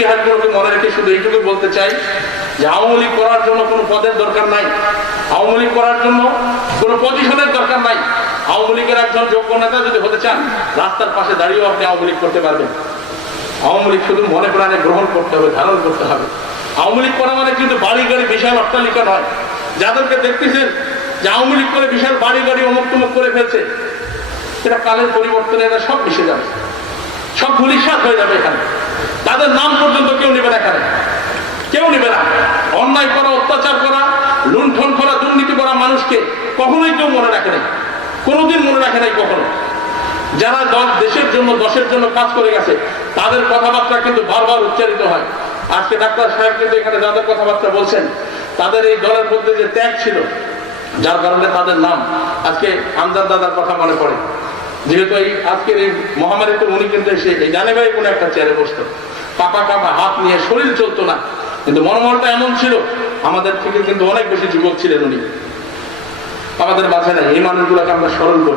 ইতিহাসগুলোকে মনে রেখে শুধু বলতে চাই যে আওয়ামী লীগ করার জন্য কোনো পদের দরকার নাই। আওয়ামী লীগ করার জন্য কোনো পজিশনের দরকার নাই। আওয়ামী লীগের একজন যোগ্য নেতা যদি হতে চান, রাস্তার পাশে দাঁড়িয়েও আপনি আওয়ামী লীগ করতে পারবেন। আওয়ামী লীগ শুধু মনে প্রাণে গ্রহণ করতে হবে, ধারণ করতে হবে। আওয়ামী লীগ করা মানে কিন্তু বাড়ি গাড়ি বিশাল অট্টালিকা নয়। যাদেরকে দেখতেছেন যে আওয়ামী লীগ করে বিশাল বাড়ি গাড়ি অমুক করে ফেলছে এটা কালের পরিবর্তনে এরা সব মিশে যাবে। সব ভুলিশ্বাস হয়ে যাবে এখানে। তাদের নাম পর্যন্ত কেউ নেবে না এখানে। কেউ নেবে না। অন্যায় করা, অত্যাচার করা, লুণ্ঠন করা, দুর্নীতি করা মানুষকে কখনোই কেউ মনে রাখে নাই। কোনোদিন মনে রাখে নাই কখনো। যারা দেশের জন্য, দশের জন্য কাজ করে গেছে, তাদের কথাবার্তা কিন্তু বারবার উচ্চারিত হয়। আজকে ডাক্তার সাহেব কিন্তু এখানে যাদের কথাবার্তা বলছেন, তাদের এই দলের মধ্যে যে ত্যাগ ছিল, যার কারণে তাদের নাম আজকে আমজাদ দাদার কথা মনে পড়ে। যেহেতু এই আজকের এই মহামারী মহামারীতে উনি কিন্তু এসে এই জানে ভাই কোনো একটা চেয়ারে বসতো। কাপা কাপা হাত নিয়ে শরীর চলতো না। কিন্তু মনোমনটা এমন ছিল, আমাদের থেকে কিন্তু অনেক বেশি যুবক ছিলেন উনি। আমাদের মাঝে নাই এই মানুষগুলোকে আমরা স্মরণ করি।